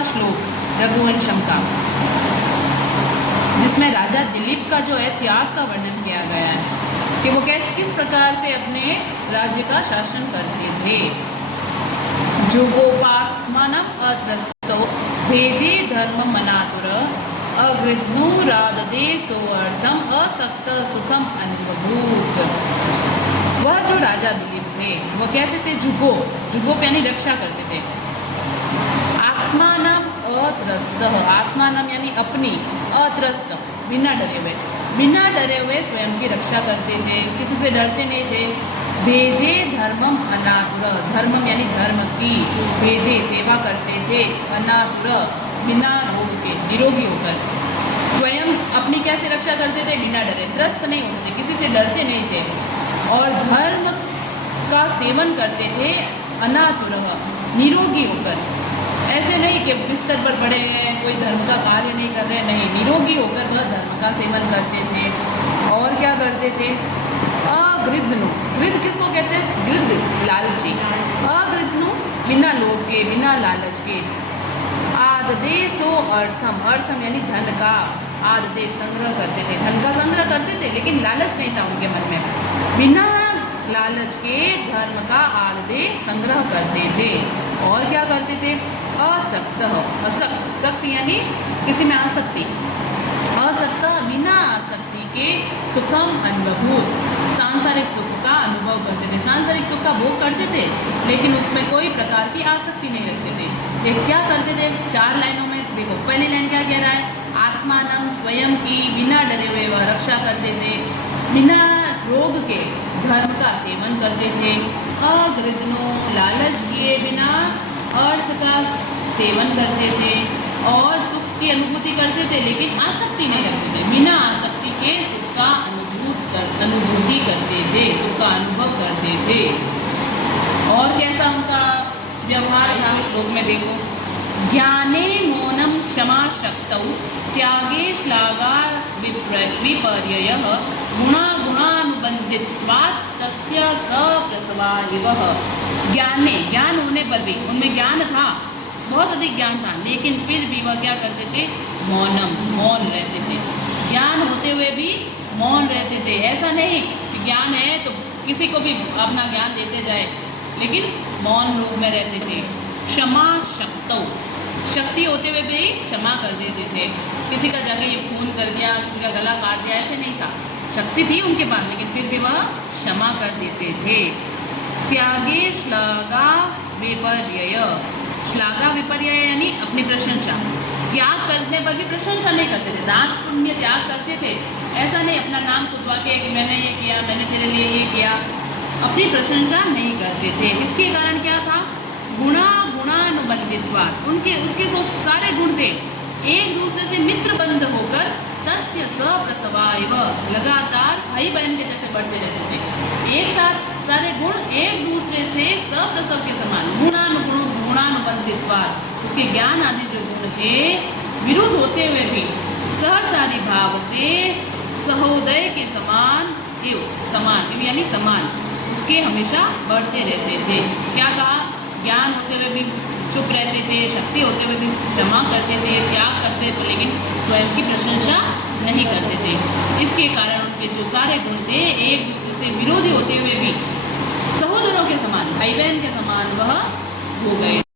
का श्लोक रघुवंशम का, जिसमें राजा दिलीप का जो है त्याग का वर्णन किया गया है कि वो किस प्रकार से अपने राज्य का शासन करते थे। जुगोपात्मानम् अत्रस्तो भेजे धर्म मनातुर अगृध्नुराददे सोअर्थम असक्त सुखम अनुभूत। वह जो राजा दिलीप थे वो कैसे थे? जुगो यानी रक्षा करते थे। आत्मानम अत्रस्त, आत्मानम यानी अपनी, अत्रस्त बिना डरे हुए स्वयं की रक्षा करते थे, किसी से डरते नहीं थे। भेजे धर्मम अनातुर, धर्मम यानी धर्म की, भेजे सेवा करते थे, अनातुर बिना रोग के, निरोगी होकर। स्वयं अपनी कैसे रक्षा करते थे? बिना डरे, त्रस्त नहीं होते थे, किसी से डरते नहीं थे। और धर्म का सेवन करते थे, अनातुर निरोगी होकर। ऐसे नहीं कि बिस्तर पर पड़े हैं, कोई धर्म का कार्य नहीं कर रहे, नहीं, निरोगी होकर वह धर्म का सेवन करते थे। और क्या करते थे? अगृध्नु, गृध किसको कहते हैं? गृध लालची। अगृध्नु बिना लोभ के, बिना लालच के। आददे सो अर्थम, अर्थम यानी धन का, आददे संग्रह करते थे, धन का संग्रह करते थे, लेकिन लालच नहीं था उनके मन में। बिना लालच के धर्म का आददे संग्रह करते थे। और क्या करते थे? असक्त, असक्त, सक्त यानी किसी में आसक्ति, असक्त बिना आसक्ति के सुखम अनुभूत, सांसारिक सुख का अनुभव करते थे, सांसारिक सुख का भोग करते थे, लेकिन उसमें कोई प्रकार की आसक्ति नहीं रखते थे। ये क्या करते थे? 4 लाइनों में देखो। पहली लाइन क्या कह रहा है? आत्मानम, स्वयं की, बिना डरे हुए वह रक्षा करते थे, बिना रोग के धर्म का सेवन करते थे, अगृध्नो लालच किए बिना अर्थ का सेवन करते थे, और सुख की अनुभूति करते थे, लेकिन आसक्ति नहीं रखते थे, बिना आसक्ति के सुख का अनुभूति करते थे, सुख का अनुभव करते थे। और कैसा उनका व्यवहार था? श्लोक में देखो। ज्ञाने मौनम क्षमा शक्तौ त्यागे श्लाघा विपर्ययः गुणानुबंधित्वात् तस्य सप्रसवायुवः। ज्ञाने, ज्ञान होने पर भी, उनमें ज्ञान था, बहुत अधिक ज्ञान था, लेकिन फिर भी वह क्या करते थे? मौनम, मौन रहते थे। ज्ञान होते हुए भी मौन रहते थे। ऐसा नहीं कि ज्ञान है तो किसी को भी अपना ज्ञान देते जाए, लेकिन मौन रूप में रहते थे। क्षमा शक्तौ, शक्ति होते हुए भी क्षमा कर देते थे। किसी का जाके ये खून कर दिया, किसी का गला काट दिया, ऐसे नहीं था। शक्ति थी उनके पास, लेकिन फिर भी वह क्षमा कर देते थे। त्यागे श्लाघा विपर्यय, श्लाघा विपर्यय यानी अपनी प्रशंसा। त्याग करने पर भी प्रशंसा नहीं करते थे, दान पुण्य त्याग करते थे, ऐसा नहीं अपना नाम खुदवा के कि मैंने ये किया, मैंने तेरे लिए ये किया, अपनी प्रशंसा नहीं करते थे। इसके कारण क्या था? गुणानुबंधित्वात्, उनके उसके सारे गुण थे, एक दूसरे से मित्र बंध होकर तस्य सप्रसवायव, लगातार भाई बहन के जैसे बढ़ते रहते थे। एक साथ सारे गुण एक दूसरे से सप्रसव के समान, गुणानुबंधित्वात्, उसके ज्ञान आदि जो गुण थे विरुद्ध होते हुए भी सहचारी भाव से सहोदय के समान यानी समान उसके हमेशा बढ़ते रहते थे। क्या कहा? ज्ञान होते हुए भी चुप रहते थे, शक्ति होते हुए भी क्षमा करते थे, त्याग करते थे, लेकिन स्वयं की प्रशंसा नहीं करते थे। इसके कारण उनके जो सारे गुण थे एक दूसरे से विरोधी होते हुए भी सहोदरों के समान, भाई बहन के समान वह हो गए।